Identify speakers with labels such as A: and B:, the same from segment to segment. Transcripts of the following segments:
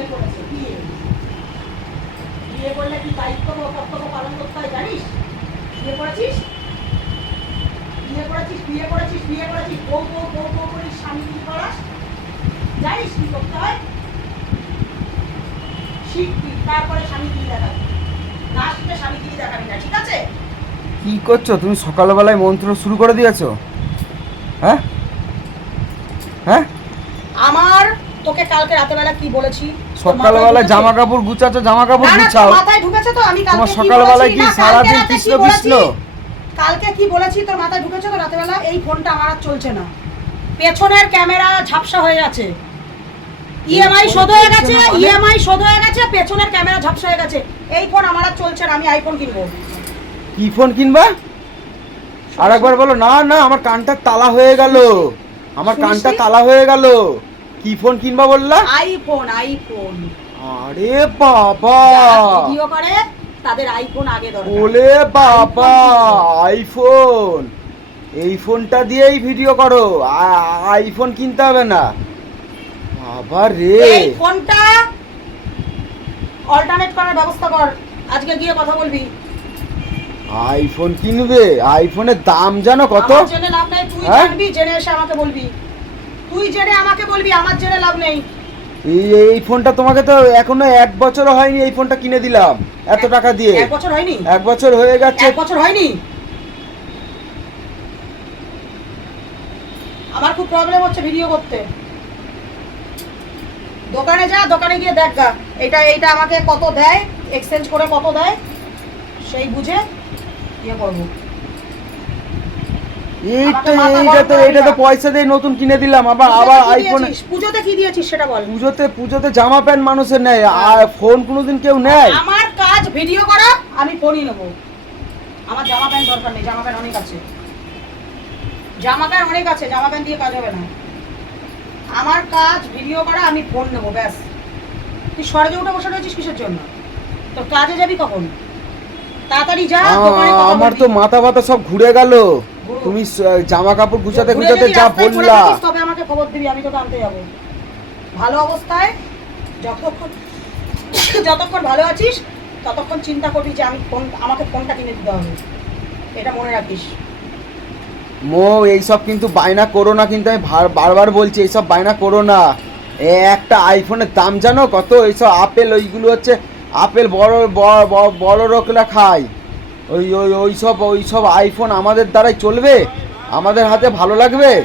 A: বিয়ে করেছে বিয়ে বিয়ে করলে কি দায়িত্ব কর্তব্য পালন করতে হয়, জানিস? বিয়ে করেছিস? বিয়ে করেছিস বিয়ে করেছিস বিয়ে করেছিস, বউ বউ বউ বউ স্বামী কি করাস? জানিস কি করতে হয়? শিখবি, তারপরে দেখাবি। না দেখাবি না, ঠিক আছে?
B: কি করছ? তুমি সকালবেলায় মন্ত্র শুরু করে দিয়েছ? হ্যাঁ? হ্যাঁ?
A: তোকে কালকে রাতে বেলা কি বলেছি?
B: সকালবেলায় জামা কাপড় গুছাচ্ছ জামা কাপড় গুছাও।
A: মাথায় ঢুকেছে তো আমি কালকে
B: তোমার
A: কি
B: সকালবেলায়
A: বলেছি?
B: কি সারাদিন কৃষ্ণ কৃষ্ণ?
A: কালকে কি বলেছি? তোর মাথায় ঢুকেছে তো রাতে বেলা এই ফোনটা আমার আর চলছে না। পেছনের ক্যামেরা ঝাপসা হয়ে গেছে। ইএমআই
B: ফোন
A: শোধ হয়ে গেছে
B: না মানে?
A: ইএমআই শোধ হয়ে গেছে পেছনের ক্যামেরা ঝাপসা হয়ে গেছে। এই ফোন আমার আর চলছে না আমি আইফোন কিনবো।
B: কি ফোন কিনবা? আর একবার বলো না না আমার কানটা তালা হয়ে গেল। আমার? কানটা তালা হয়ে গেল। কি ফোন কিনবা বললা?
A: আইফোন আইফোন
B: আরে বাবা।
A: ভিডিও করে তাদের আইফোন আগে দরকার।
B: ওলে বাবা আইফোন এই ফোনটা দিয়েই ভিডিও করো। আইফোন কিনতে হবে না। বাবা রে।
A: এই ফোনটা অল্টারনেট করার ব্যবস্থা কর। আজকে গিয়ে কথা বলবি।
B: আইফোন কিনবে? আইফোনের দাম জানো কত?
A: জেনে লাভ নেই তুই
B: হ্যাঁ?
A: জানবি জেনে এসে আমাকে বলবি। তুই জেনে আমাকে বলবি আমার জেনে লাভ নেই।
B: এই এই ফোনটা তোমাকে তো এখনও এক বছরও হয়নি এই ফোনটা কিনে দিলাম এত টাকা দিয়ে।
A: এক বছর হয়নি?
B: এক বছর হয়ে গেছে।
A: এক বছর হয়নি? আমার খুব প্রবলেম হচ্ছে ভিডিও করতে। দোকানে যা দোকানে গিয়ে দেখ গা এটা এইটা আমাকে কত দেয়? এক্সচেঞ্জ করে কত দেয়? সেই বুঝে ইয়ে করব।
B: এইটা
A: আমাকে
B: এইটা তো এটা তো পয়সা দিয়ে নতুন কিনে দিলাম। আবার আবার আইফোন
A: পুজোতে কি দিয়েছিস সেটা বল।
B: পুজোতে পুজোতে জামা প্যান্ট মানুষের নেয়। আর ফোন কোনোদিন কেউ নেয়?
A: আমার কাজ ভিডিও করা আমি ফোনই নেব। আমার জামা প্যান্ট দরকার নেই জামা প্যান্ট অনেক আছে। জামা প্যান্ট অনেক আছে জামা প্যান্ট দিয়ে কাজ হবে না। আমার কাজ ভিডিও করা আমি ফোন নেব ব্যাস। তুই উঠে বসে রয়েছিস কিসের জন্য? তো কাজে যাবি কখন? তাড়াতাড়ি যা
B: আমার তো মাথা ব্যথা সব ঘুরে গেল। তুমি জামা কাপড় গুছাতে গুছাতে যা বললা।
A: তবে আমাকে খবর দিবি আমি তোকে আনতে যাব। ভালো অবস্থায় যতক্ষণ যতক্ষণ ভালো আছিস ততক্ষণ চিন্তা করবি যে আমি ফোন আমাকে ফোনটা কিনে দিতে হবে। এটা মনে রাখিস।
B: মো এইসব কিন্তু বায়না করো না কিন্তু আমি বারবার বলছি এইসব বায়না করো না। একটা আইফোনের দাম জানো কত? এইসব আপেল ওইগুলো হচ্ছে আপেল বড় বড় বড়- বড় লোকরা খায়। ওই ওই ওই সব ওই সব আইফোন আমাদের দ্বারাই চলবে? আমাদের হাতে ভালো লাগবে?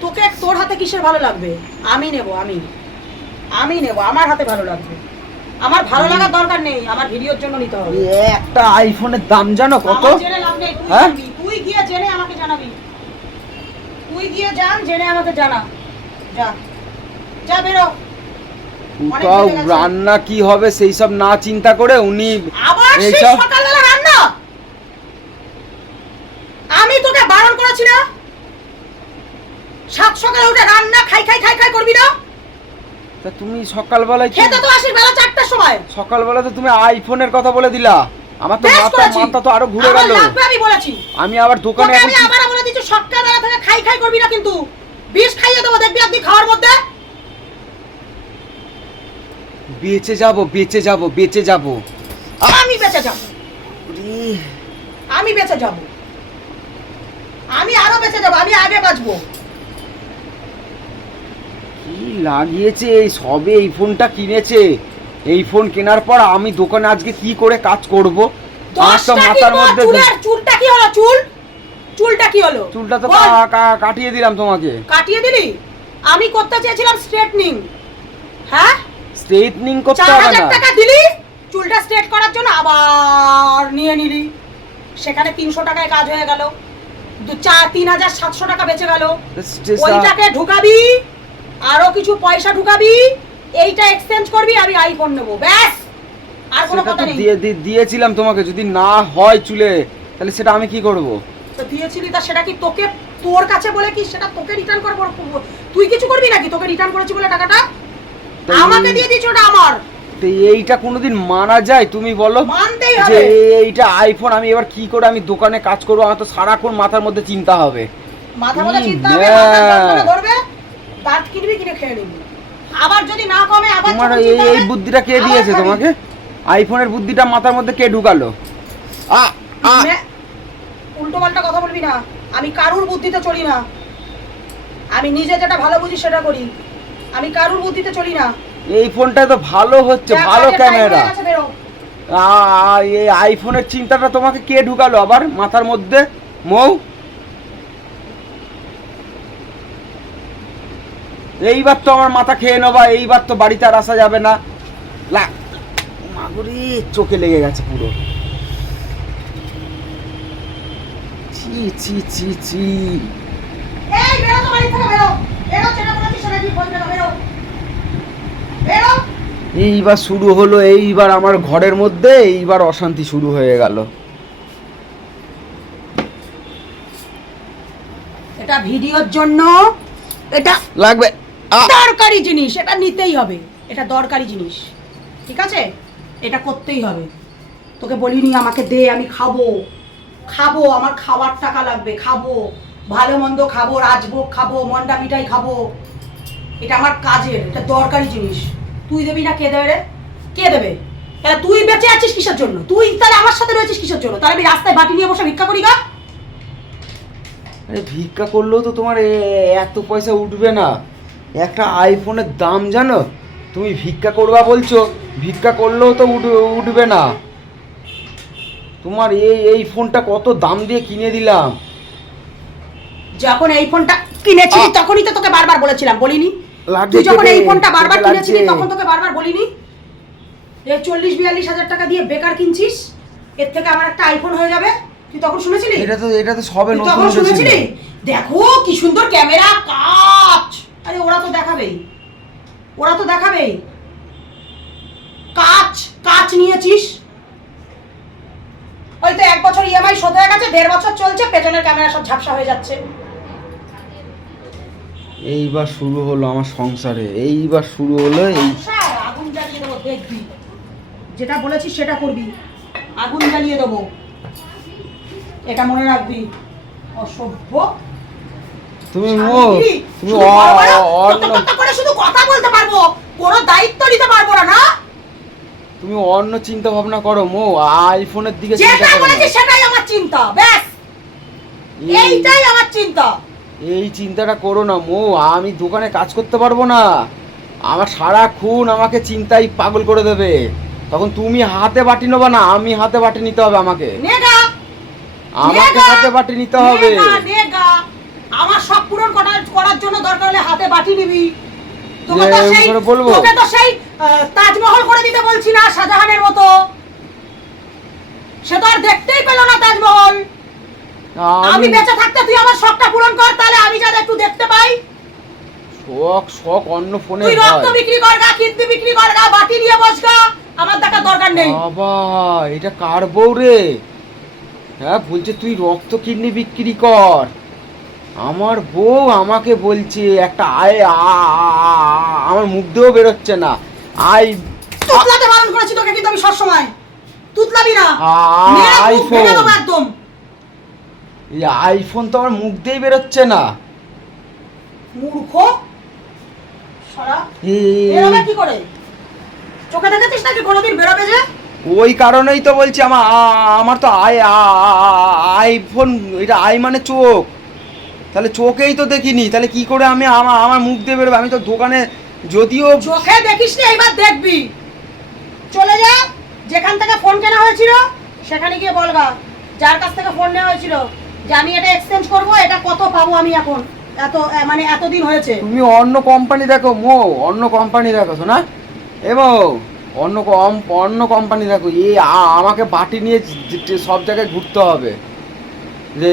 A: তোকে তোর হাতে কিসের ভালো লাগবে? আমি নেব আমি। আমি নেব আমার হাতে ভালো লাগবে। আমার ভালো লাগার দরকার নেই আমার ভিডিওর জন্য নিতে হবে।
B: একটা আইফোনের দাম জানো কত? হ্যাঁ?
A: তুই গিয়ে জেনে আমাকে জানাবি। তুই গিয়ে জান জেনে আমাকে জানা। যা। যা বেরো।
B: রান্না কি হবে সেই সব না চিন্তা করে উনি এইসব
A: রান্না? আমি তোকে বারণ করেছি না? সাত সকালে উঠে রান্না খাই খাই খাই খাই করবি না?
B: তা তুমি সকালবেলায়
A: খেতে তো আসিস বেলা চারটার সময়।
B: সকালবেলা তো তুমি আইফোনের কথা বলে দিলা। আমার তো মাথা মাথা তো আরও ঘুরে গেল।
A: আমি বলেছি।
B: আমি আবার দোকানে
A: আমি আবার বলে দিচ্ছি সকালবেলা থেকে খাই খাই করবি না কিন্তু। বিষ খাইয়ে দেবো দেখবি আপনি খাওয়ার মধ্যে।
B: বেঁচে যাব বেঁচে যাব বেঁচে যাব।
A: আমি বেঁচে যাব। আমি বেঁচে যাব। আমি আরও বেঁচে যাব আমি আগে বাঁচবো।
B: কি লাগিয়েছে এই সবে? এই ফোনটা কিনেছে। এই ফোন কেনার পর আমি দোকানে আজকে কি করে কাজ করব?
A: দশটা
B: মাথার মধ্যে
A: চুলটা কি হলো? চুল? চুলটা কি হলো?
B: চুলটা তো কাটিয়ে দিলাম তোমাকে।
A: কাটিয়ে দিলি? আমি করতে চেয়েছিলাম স্ট্রেটনিং হ্যাঁ?
B: স্ট্রেটনিং করতে হবে না।
A: টাকা দিলি চুলটা স্ট্রেট করার জন্য আবার নিয়ে নিলি। সেখানে তিনশো টাকায় কাজ হয়ে গেল। দু চার তিন হাজার সাতশো টাকা বেঁচে গেল। ওইটাকে ঢুকাবি আরও কিছু পয়সা ঢুকাবি এইটা এক্সচেঞ্জ করবি আমি আইফোন নেব ব্যাস। আর কোনো কথা নেই।
B: দিয়ে দিয়ে- দিয়েছিলাম তোমাকে যদি না হয় চুলে তাহলে সেটা আমি কি করব?
A: তো দিয়েছিলি তা সেটা কি তোকে তোর কাছে বলে কি সেটা তোকে রিটার্ন করব? তুই কিছু করবি নাকি? তোকে রিটার্ন করেছি বলে টাকাটা? আমাকে দিয়ে দিচ্ছ ওটা আমার।
B: তো এইটা কোনোদিন মানা যায় তুমি বলো যে এইটা আইফোন আমি এবার কি করে আমি দোকানে কাজ করব? আমার তো সারাক্ষণ মাথার মধ্যে চিন্তা হবে।
A: মাথা মাথা
B: ই
A: চিন্তা হবে। মাথার ধরবে দাঁত কিনবি কিনে খেয়ে নিবি। আবার যদি না কমে আবার
B: তোমার এই বুদ্ধিটা কে দিয়েছে তোমাকে? আইফোনের বুদ্ধিটা মাথার মধ্যে কে ঢুকালো? আ আ।
A: উল্টো পাল্টা কথা বলবি না। আমি কারুর বুদ্ধিতে চলি না। আমি নিজে যেটা ভালো বুঝি সেটা করি। আমি কারুর বুদ্ধিতে চলি না।
B: এই ফোনটা তো ভালো হচ্ছে ভালো ক্যামেরা। এই আইফোনের চিন্তাটা তোমাকে কে ঢুকালো আবার মাথার মধ্যে? মৌ? এইবার তো আমার মাথা খেয়ে নেবা এইবার তো বাড়িতে আর আসা যাবে না। লা মাগুরি চোখে লেগে গেছে পুরো। ছি ছি ছি ছি।
A: এই বেরো তো বাড়ি থেকে বেরো। বেরো
B: এইবার শুরু হলো এইবার আমার ঘরের মধ্যে এইবার অশান্তি শুরু হয়ে গেল।
A: এটা ভিডিওর জন্য এটা
B: লাগবে।
A: দরকারি জিনিস এটা নিতেই হবে। এটা দরকারি জিনিস ঠিক আছে? এটা করতেই হবে। তোকে বলিনি আমাকে দে আমি খাব। খাব আমার খাওয়ার টাকা লাগবে খাব। ভালো মন্দ খাব রাজভোগ খাব মন্ডা মিঠাই খাব। এটা আমার কাজের এটা দরকারি জিনিস। তুই দেবি না কে দেবে রে? কে দেবে? তাহলে তুই বেঁচে আছিস কিসের জন্য? তুই তাহলে আমার সাথে রয়েছিস কিসের জন্য? তাহলে আমি রাস্তায় বাটি নিয়ে বসে ভিক্ষা করি গা।
B: আরে ভিক্ষা করলেও তো তোমার এত পয়সা উঠবে না। একটা আইফোনের দাম জানো? তুমি ভিক্ষা করবা বলছো ভিক্ষা করলেও তো উঠ- উঠবে না। তোমার এই এই ফোনটা কত দাম দিয়ে কিনে দিলাম।
A: যখন এই ফোনটা
B: কিনেছি
A: তখনই তো তোকে বারবার বলেছিলাম বলিনি?
B: লাগছে
A: তুই যখন এই ফোনটা বারবার কিনেছিলি তখন তোকে বারবার বলিনি? যে চল্লিশ বিয়াল্লিশ হাজার টাকা দিয়ে বেকার কিনছিস? এর থেকে আমার একটা আইফোন হয়ে যাবে। তুই তখন শুনেছিলি?
B: এটা তো এটা তো সবে নতুন
A: তখন শুনেছিলি? দেখো কি সুন্দর ক্যামেরা কাচ! আরে ওরা তো দেখাবেই। ওরা তো দেখাবেই। কাচ কাচ নিয়েছিস। ওই তো এক বছর ইএমআই শোধ হয়ে গেছে দেড় বছর চলছে পেছনের ক্যামেরা সব ঝাপসা হয়ে যাচ্ছে।
B: এইবার শুরু হলো আমার সংসারে। এইবার শুরু হলো এই
A: আগুন জ্বালিয়ে দেবো দেখবি। যেটা বলেছিস সেটা করবি। আগুন জ্বালিয়ে দেবো। এটা মনে রাখবি। অসভ্য।
B: তুমি মো তুমি অন্য
A: করে শুধু কথা বলতে পারব কোনো দায়িত্ব নিতে পারব না না?
B: তুমি অন্য চিন্তা ভাবনা করো মো। আইফোনের দিকে চিন্তা করো
A: সেটাই আমার চিন্তা ব্যাস। এইটাই আমার চিন্তা।
B: এই চিন্তাটা করো না মো। আমি দোকানে কাজ করতে পারব না। আমার সারাক্ষণ আমাকে চিন্তাই পাগল করে দেবে। তখন তুমি হাতে বাটি নেবা না আমি হাতে বাটি নিতে হবে আমাকে। আমাকে হাতে বাটি নিতে হবে।
A: আমার সব পূরণ করার জন্য দরকার হলে হাতে বাটি নিবি। তোকে তো সেই
B: করে বলব?
A: তোকে তো সেই তাজমহল করে দিতে বলছি না শাহজাহানের মতো। সে তো আর দেখতেই পেল না তাজমহল। আমি বেঁচে থাকতে তুই আমার শখটা পূরণ কর তাহলে আমি যাতে একটু দেখতে পাই।
B: শখ শখ অন্য ফোনে
A: তুই রক্ত বিক্রি কর গা কিডনি বিক্রি কর গা বাটি নিয়ে বস গা আমার দেখার দরকার নেই।
B: বাবা এটা কার বউ রে? হ্যাঁ বলছে তুই রক্ত কিডনি বিক্রি কর। আমার বউ আমাকে বলছে একটা আয় আ- আ- আ- আমার মুখ দিয়েও বেরোচ্ছে না। আই
A: তুতলাতে বারণ করেছি তোকে কিন্তু আমি সবসময়। তুতলাবি না।
B: আ-
A: মেরে মুখ
B: আইফোন।
A: একদম
B: এই আইফোন তো আমার মুখ দিয়েই বেরোচ্ছে না।
A: মূর্খ! সারা। বেরোবে কি করে? চোখে দেখেছিস নাকি কোনোদিন বেরোবে যে?
B: ওই কারণেই তো বলছি আমার আমার তো আই আইফোন এটা আই মানে চোখ। তাহলে চোখেই তো দেখিনি তাহলে কি করে আমি আমার আমার মুখ দিয়ে বেরোবে? আমি তো দোকানে যদিও
A: চোখে দেখিস নি এইবার দেখবি। চলে যা যেখান থেকে ফোন কেনা হয়েছিল সেখানে গিয়ে বলগা যার কাছ থেকে ফোন নেওয়া হয়েছিল। যে আমি এটা এক্সচেঞ্জ করব এটা কত পাবো আমি এখন? এত মানে এতদিন হয়েছে।
B: তুমি অন্য কোম্পানি দেখো মো অন্য কোম্পানি দেখো শোনা? এবং অন্য কম অন্য কোম্পানি দেখো এ আমাকে বাটি নিয়ে সব জায়গায় ঘুরতে হবে। যে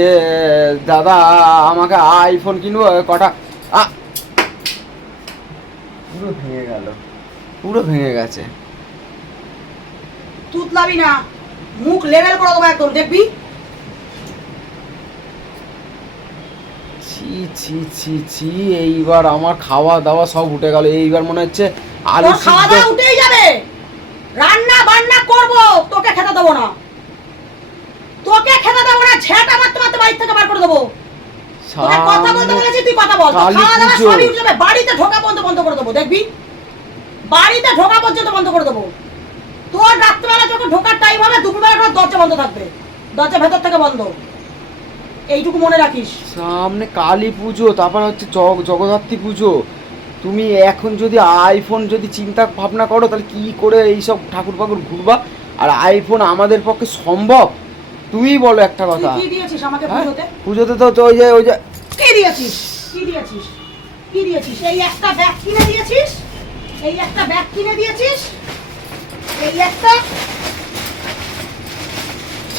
B: দাদা আমাকে আইফোন কিনবো কটা পুরো ভেঙে গেল পুরো ভেঙে গেছে।
A: তুতলাবি না মুখ লেভেল করে দেবো একদম দেখবি?
B: ছি ছি ছি ছি এইবার আমার খাওয়া দাওয়া সব উঠে গেল। এইবার মনে হচ্ছে আলু
A: খাওয়া দাওয়া উঠেই যাবে। রান্না বান্না করব তোকে খেতে দেবো না। তোকে খেতে দেবো না ঝেঁটা বাড়ি থেকে বার করে দেবো। কথা বলতে বলেছি তুই কথা বল। খাওয়া দাওয়া সবই উঠে যাবে। বাড়িতে ঢোকা বন্ধ বন্ধ করে দেবো দেখবি? বাড়িতে ঢোকা পর্যন্ত বন্ধ করে দেবো। তোর রাত্রেবেলা যখন ঢোকার টাইম হবে দুপুরবেলা দরজা বন্ধ থাকবে। দরজা ভেতর থেকে বন্ধ। এইটুকু মনে রাখিস।
B: সামনে কালী পুজো তারপর হচ্ছে জগ- জগদ্ধাত্রী পুজো। তুমি এখন যদি আইফোন যদি চিন্তা ভাবনা করো তাহলে কি করে এইসব ঠাকুর ফাকুর ঘুরবা? আর আইফোন আমাদের পক্ষে সম্ভব? তুমি বলো একটা কথা।
A: কি দিয়েছিস আমাকে
B: হ্যাঁ?
A: পুজোতে?
B: পুজোতে তো তো ওই যে ওই যে
A: কি দিয়েছিস? কি দিয়েছিস? কি দিয়েছিস? এই একটা ব্যাগ কিনে দিয়েছিস? এই একটা ব্যাগ কিনে দিয়েছিস? এই একটা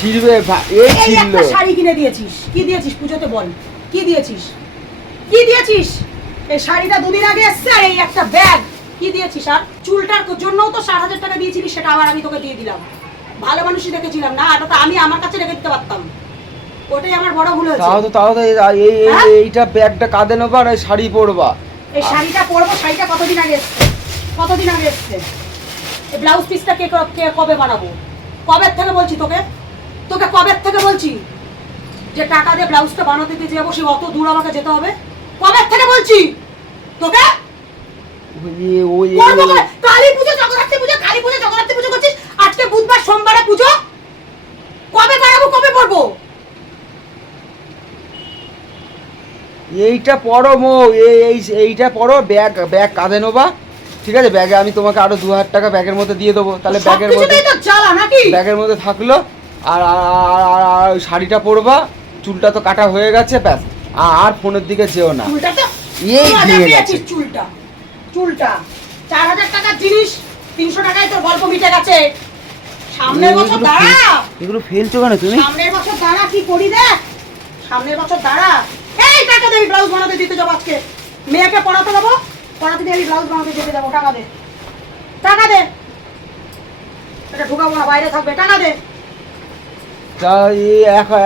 B: ছিড়বে এই ছিড়লো।
A: শাড়ি কিনে দিয়েছিস। কি দিয়েছিস পুজোতে বল? কি দিয়েছিস? কি দিয়েছিস? এই শাড়িটা দুদিন আগে এসছে আর এই একটা ব্যাগ। কি দিয়েছিস আর? চুলটার জন্যও তো ষাট হাজার টাকা দিয়েছিলি সেটা আবার আমি তোকে দিয়ে দিলাম। ভালো মানুষই রেখেছিলাম না এটা তো আমি আমার কাছে রেখে দিতে পারতাম। ওটাই আমার বড় ভুল হয়েছে।
B: তাও তো তাও তো এই
A: হ্যাঁ?
B: এইটা ব্যাগটা কাঁধে নেবা আর শাড়ি পরবা।
A: এই শাড়িটা পরবো শাড়িটা কতদিন আগে এসছে? কতদিন আগে এসছে? এই ব্লাউজ পিসটা কে কবে বানাবো? কবে থেকে বলছি তোকে? তোকে কবে থেকে বলছি? যে টাকা দিয়ে ব্লাউজটা বানাতে দিয়ে যাব সে অত দূর আমাকে যেতে হবে? কবে থেকে বলছি? তোকে?
B: ওই ওই
A: করব কবে? কালী পুজো জগদ্ধাত্রী পুজো কালী পুজো জগদ্ধাত্রী পুজো করছিস? আজকে বুধবার সোমবারে পুজো? কবে কবে পড়ব
B: এইটা পরো মো এই এই- এইটা পরো ব্যাগ ব্যাগ কাঁধে নেবা ঠিক আছে? ব্যাগে আমি তোমাকে আরও দু হাজার টাকা ব্যাগের মধ্যে দিয়ে দেবো। তাহলে ব্যাগের মধ্যে ব্যাগের মধ্যে থাকল। আর আর- শাড়িটা পরবা চুলটা তো কাটা হয়ে গেছে ব্যাস। আর- ফোনের দিকে যেও না।
A: চুলটা তো
B: এই ভেঙে গেছে।
A: চুলটা। চুলটা। চার হাজার টাকার জিনিস তিনশো টাকায় তোর গল্প মিটে গেছে। সামনের বছর দাঁড়া।
B: এগুলো ফেলছো কেন তুমি?
A: সামনের বছর দাঁড়া কি করি দেখ? সামনের বছর দাঁড়া। এই টাকা দেবি ব্লাউজ বানাতে দিতে যাব আজকে। মেয়েকে পড়াতে যাব পড়াতে দিয়ে ব্লাউজ বানাতে যেতে যাব। টাকা দে। টাকা দে। এটা ঢুকাবো না বাইরে থাকবে। টাকা দে।
B: তা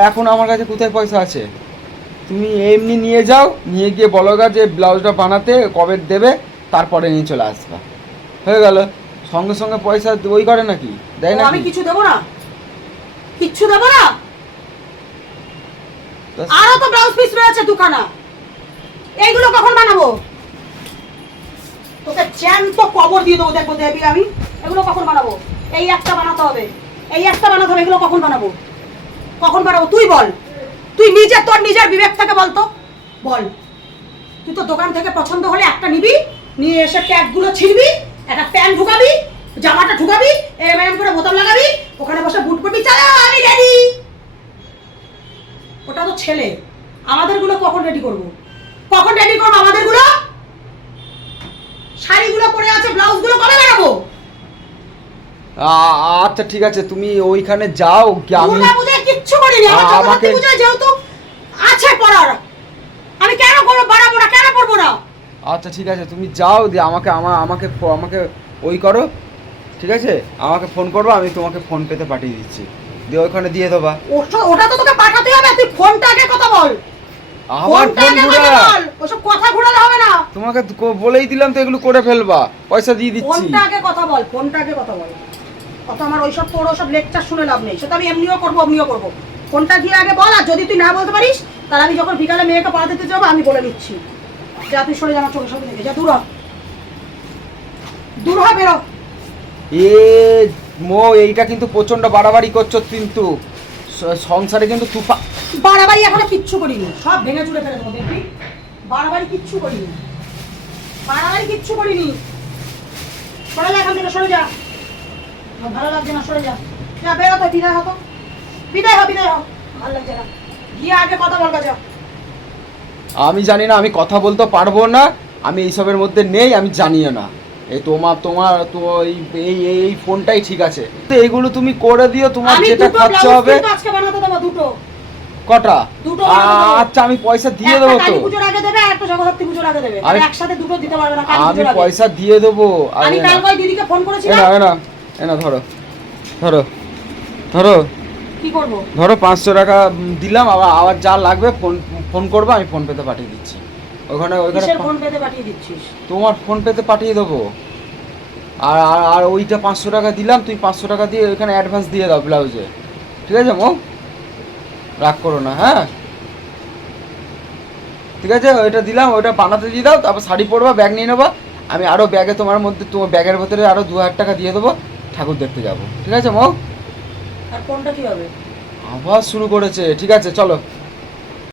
B: এখন আমার কাছে কোথায় পয়সা আছে? তুমি এমনি নিয়ে যাও নিয়ে গিয়ে বলো গা যে ব্লাউজটা বানাতে কবে দেবে তারপরে নিয়ে চলে আসবা। হয়ে গেল। সঙ্গে সঙ্গে পয়সা ওই করে নাকি? দেয় না
A: আমি কিছু দেবো না? কিচ্ছু দেবো না? আরও তো ব্লাউজ পিস রয়েছে দুখানা। এইগুলো কখন বানাবো? তোকে জ্যান্ত কবর দিয়ে দেবো দেখব দেবি আমি। এগুলো কখন বানাবো? এই একটা বানাতে হবে। এই একটা বানাতে হবে এগুলো কখন বানাবো? কখন বানাবো তুই বল। তুই নিজে তোর নিজের বিবেক থেকে বল তো। বল। তুই তো দোকান থেকে পছন্দ হলে একটা নিবি নিয়ে এসে ট্যাগগুলো ছিঁড়বি একটা প্যান্ট ঢুকাবি জামাটা ঢুকাবি এরম করে বোতাম লাগাবি ওখানে বসে বুট করবি চালা আমি রেডি ওটা তো ছেলে। আমাদেরগুলো কখন রেডি করব? কখন রেডি করব আমাদেরগুলো? শাড়িগুলো পরে আছে ব্লাউজগুলো কবে বানাবো
B: আ- আচ্ছা ঠিক আছে তুমি ওইখানে যাও আমি
A: কিচ্ছু করিনি আমার পূজায় যেহেতু আছে পড়ার আমি কেন করব বানাবো না কেন পড়ব না?
B: আচ্ছা ঠিক আছে তুমি যাও দিয়ে আমাকে আমার আমাকে আমাকে ওই করো ঠিক আছে? আমাকে ফোন করব আমি তোমাকে ফোন পেতে পাঠিয়ে দিচ্ছি। দিয়ে ওখানে দিয়ে দেবা।
A: ওটা তো তোকে পাঠাতে হবে তুই ফোনটা আগে কথা বল।
B: আমার ফোন ঘুরা।
A: ওসব কথা ঘুরালে হবে না।
B: তোমাকে বলেই দিলাম তো এগুলো করে ফেলবা পয়সা দিয়ে দিচ্ছি।
A: ফোনটা আগে কথা বল ফোনটা আগে কথা বল। কত আমার ওইসব তোর ওসব লেকচার শুনে লাভ নেই। সেটা আমি এমনিও করব এমনিও করব। কোনটা দিয়ে আগে বল আর যদি তুই না বলতে পারিস তাহলে আমি যখন বিকালে মেয়েকে পড়া দিতে যাব আমি বলে দিচ্ছি। যা তুই সরে আমার চোখের সামনে থেকে যা দূর হ। দূর হ বেরো।
B: এ মো এইটা কিন্তু প্রচণ্ড বাড়াবাড়ি করছ কিন্তু। সংসারে কিন্তু তুফা
A: বাড়াবাড়ি এখনও কিচ্ছু করিনি। সব ভেঙে চুড়ে ফেলে দেবো দেখবি? বাড়াবাড়ি কিচ্ছু করিনি। বাড়াবাড়ি কিচ্ছু করিনি। সরে যা এখান থেকে সরে যা। ভালো লাগছে না সরে যা। যা বেরো তো বিদায় হতো বিদায় হ বিদায় হ ভালো লাগছে না। গিয়ে আগে কথা বলবা যা
B: আমি জানি না আমি কথা বলতে পারব না। আমি এইসবের মধ্যে নেই আমি জানিও না। এই তোমার তোমার তো এই এই এই ফোনটাই ঠিক আছে। তো এইগুলো তুমি করে দিও তোমার যেটা খরচা হবে।
A: আজকে বানাতে দেবো দুটো।
B: কটা?
A: দুটো
B: আচ্ছা আমি পয়সা দিয়ে দেবো তো।
A: পুজোর আগে দেবে আর একটা জগদ্ধাত্রী পুজোর আগে দেবে।
B: আমি-
A: আর একসাথে দুটো দিতে পারবে না
B: আমি পয়সা দিয়ে দেবো।
A: আমি দিদিকে ফোন করেছিলাম।
B: এনা এনা এনা ধরো। ধরো। ধরো।
A: কি করব?
B: ধরো পাঁচশো টাকা দিলাম আবার আবার যা লাগবে ফোন ফোন করব আমি ফোন পেতে পাঠিয়ে দিচ্ছি। ওখানে ওইখানে
A: ফোন পেতে পাঠিয়ে দিচ্ছিস?
B: তোমার ফোন পেতে পাঠিয়ে দেবো। আর আর আর ওইটা পাঁচশো টাকা দিলাম তুই পাঁচশো টাকা দিয়ে ওইখানে অ্যাডভান্স দিয়ে দাও ব্লাউজে ঠিক আছে মো রাগ করো না হ্যাঁ? ঠিক আছে ওইটা দিলাম ওইটা বানাতে দিয়ে দাও তারপর শাড়ি পরবা ব্যাগ নিয়ে নেবা। আমি আরও ব্যাগে তোমার মধ্যে তোমার ব্যাগের ভেতরে আরও দু হাজার টাকা দিয়ে দেবো। ঠাকুর দেখতে যাব। ঠিক আছে মৌ?
A: আর কোনটা কি হবে
B: আবার শুরু করেছে। ঠিক আছে চলো।